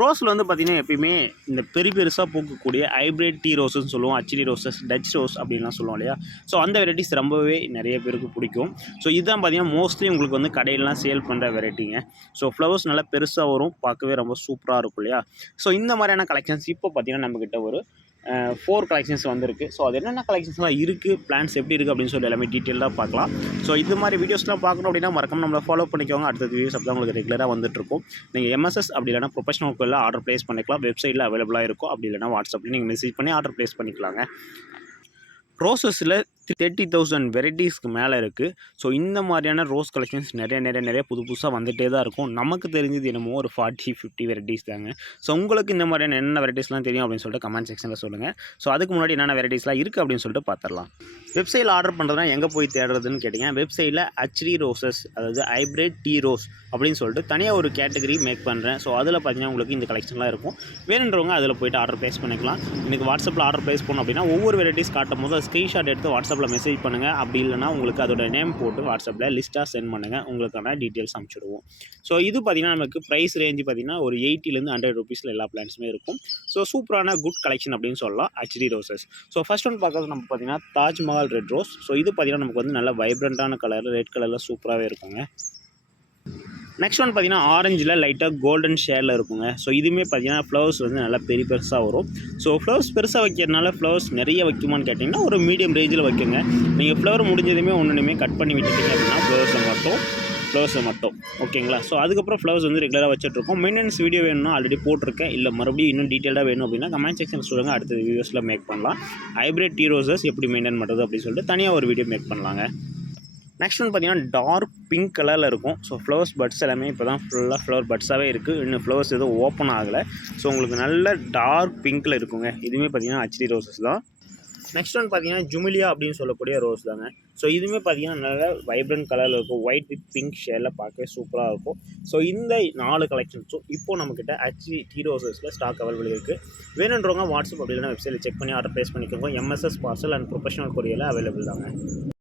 ரோஸில் வந்து பார்த்திங்கன்னா எப்பயுமே இந்த பெருசாக பூக்கக்கூடிய ஹைப்ரிட் டீ ரோஸ்ன்னு சொல்லுவோம், ஹச்டி ரோசஸ், டச் ரோஸ் அப்படின்லாம் சொல்லுவோம் இல்லையா. ஸோ அந்த வெரைட்டிஸ் ரொம்பவே நிறைய பேருக்கு பிடிக்கும். ஸோ இதுதான் பார்த்திங்கன்னா மோஸ்ட்லி உங்களுக்கு வந்து கடையிலலாம் சேல் பண்ணுற வெரைட்டிங்க. ஸோ ஃப்ளவர்ஸ் நல்லா பெருசாக வரும், பார்க்கவே ரொம்ப சூப்பராக இருக்கும் இல்லையா. ஸோ இந்த மாதிரியான கலெக்ஷன்ஸ் இப்போ பார்த்திங்கன்னா நம்மக்கிட்ட ஒரு 4 கலெக்ஷன்ஸ் வந்திருக்கு. ஸோ அது என்னென்ன கலெக்ஷன்ஸ்லாம் இருக்குது, பிளான்ஸ் எப்படி இருக்குது அப்படின்னு சொல்லி எல்லாமே டீட்டெயிலாக பார்க்கலாம். ஸோ இது மாதிரி வீடியோஸ்லாம் பார்க்கணும் அப்படின்னா மறக்காம நம்மளை ஃபாலோ பண்ணிக்கோங்க. அடுத்த வீடியோஸ் அப்படி தான் உங்களுக்கு ரெகுலராக வந்துட்டுருக்கும். நீங்கள் எம்எஸ்எஸ் அப்படி இல்லைனா ப்ரொஃபஷனல் கோயிலில் ஆர்டர் ப்ளேஸ் பண்ணிக்கலாம். வெப்சைட்டில் அவைலபிளாக இருக்கும். அப்படி இல்லைனா வாட்ஸ்அப்பில் நீங்கள் மெசேஜ் பண்ணி ஆர்டர் ப்ளேஸ் பண்ணிக்கலாங்க. ரோசஸில் 30,000 வெரைட்டிஸ்க்கு மேலே இருக்குது. ஸோ இந்த மாதிரியான ரோஸ் கலெக்ஷன்ஸ் நிறைய புதுசாக வந்துகிட்டே தான் இருக்கும். நமக்கு தெரிஞ்சது என்னமோ ஒரு 40-50 வெரைட்டிஸ் தாங்க. ஸோ உங்களுக்கு இந்த மாதிரியான என்னென்ன வெரைட்டிஸ்லாம் தெரியும் அப்படின்னு சொல்லிட்டு கமெண்ட் செக்ஷனில் சொல்லுங்கள். ஸோ அதுக்கு முன்னாடி என்னென்ன வெரைட்டிஸ்லாம் இருக்குது அப்படின்னு சொல்லிட்டு பார்த்துடலாம். வெப்சைட்டில் ஆர்டர் பண்ணுறதுனா எங்கே போய் தேடுறதுன்னு கேட்டிங்க. வெப்சைட்டில் ஹச்டி ரோசஸ், அதாவது ஹைப்ரிட் டீ ரோஸ் அப்படின்னு சொல்லிட்டு தனியாக ஒரு கேட்டகரி மேக் பண்ணுறேன். ஸோ அதில் பார்த்தீங்கன்னா உங்களுக்கு இந்த கலெக்ஷன்லாம் இருக்கும். வேணுன்றவங்க அதில் போய்ட்டு ஆர்டர் ப்ளேஸ் பண்ணிக்கலாம். எனக்கு வாட்ஸ்அப்பில் ஆர்டர் ப்ளேஸ் பண்ணோம் அப்படின்னா ஒவ்வொரு வெரைட்டிஸ் காட்டும் போது ஸ்க்ரீன்ஷாட் எடுத்து வாட்ஸ்அப்பில் மெசேஜ் பண்ணுங்கள். அப்படி இல்லைனா உங்களுக்கு அதோட நேம் போட்டு வாட்ஸ்அப்பில் லிஸ்ட்டாக சென்ட் பண்ணுங்கள். உங்களுக்கான டீட்டெயில்ஸ் அனுப்பிச்சிடுவோம். ஸோ இது பார்த்திங்கன்னா நமக்கு ப்ரைஸ் ரேஞ்சு பார்த்திங்கன்னா ஒரு 80லேருந்து 100 ருபீஸில் எல்லா பிளான்ஸுமே இருக்கும். ஸோ சூப்பரான குட் கலெக்ஷன் அப்படின்னு சொல்லலாம் HD roses. So first one பார்க்கறது நம்ம பார்த்திங்கன்னா தாஜ்மஹால் ரெட் ரோஸ். ஸோ இது பார்த்திங்கன்னா நமக்கு வந்து நல்லா வைப்ரண்ட்டான கலரில் ரெட் கலரில் சூப்பராகவே இருக்குங்க. நெக்ஸ்ட் ஒன் பார்த்திங்கன்னா ஆரஞ்சில் லைட்டாக கோல்டன் ஷேடில் இருக்குங்க. ஸோ இதுவுமே பார்த்திங்கன்னா ஃப்ளவர்ஸ் வந்து நல்லா பெருசாக வரும். ஸோ ஃப்ளவர்ஸ் பெருசாக வைக்கிறதுனால ஃப்ளவர்ஸ் நிறைய வைக்குமான்னு கேட்டிங்கன்னா ஒரு மீடியம் ரேஞ்சில் வைக்குங்க. நீங்கள் ஃப்ளவர் முடிஞ்சதுமே ஒன்றுமே கட் பண்ணி விட்டுட்டீங்க அப்படின்னா ஃப்ளவர்ஸை மட்டும் ஓகேங்களா. ஸோ அதுக்கப்புறம் ஃப்ளவர்ஸ் வந்து ரெகுலராக வச்சுட்ருக்கோம். மெயின்டெனன்ஸ் வீடியோ வேணும்னா ஆல்ரெடி போட்டிருக்கேன். இல்லை மறுபடியும் இன்னும் டீட்டெயிலாக வேணும் அப்படின்னா கமெண்ட் செக்ஷன் சொல்லுங்கள். அடுத்த வீடியோஸில் மேக் பண்ணலாம். ஹைப்ரிட் டீ ரோசஸ் எப்படி மெயின்டைன் பண்ணுறது அப்படின்னு சொல்லிட்டு தனியாக ஒரு வீடியோ மேக் பண்ணலாங்க. நெக்ஸ்ட் ஒன்று பார்த்திங்கன்னா டார்க் பிங்க் கலரில் இருக்கும். ஸோ ஃப்ளவர்ஸ் பட்ஸ் எல்லாமே இப்போ தான் ஃபுல்லாக ஃப்ளவர் பட்ஸாகவே இருக்குது. இன்னும் ஃப்ளவர்ஸ் எதுவும் ஓப்பன் ஆகலை. ஸோ உங்களுக்கு நல்ல டார்க் பிங்க்கில் இருக்குங்க. இதுவுமே பார்த்திங்கன்னா ஹச்டி ரோசஸ் தான். நெக்ஸ்ட் ஒன் பார்த்திங்கன்னா ஜுமிலியா அப்படின்னு சொல்லக்கூடிய ரோஸ் தாங்க. ஸோ இதுவுமே பார்த்திங்கன்னா நல்ல வைப்ரண்ட் கலரில் இருக்கும். ஒயிட் வித் பிங்க் ஷேடில் பார்க்கவே சூப்பராக இருக்கும். ஸோ இந்த 4 கலெக்ஷன்ஸும் இப்போது நம்மக்கிட்ட ஹச்டி டீ ரோசஸில் ஸ்டாக் அவைலபிள் இருக்குது. வேணுன்றவங்க வாட்ஸ்அப் அப்படி இல்லைனா வெப்சைட்டில் செக் பண்ணி ஆர்டர் ப்ளேஸ் பண்ணிக்கோங்க. எம்எஸ்எஸ் பார்சல் அண்ட் ப்ரொஃபஷனல் கொரியரில் அவைலபிள் தாங்க.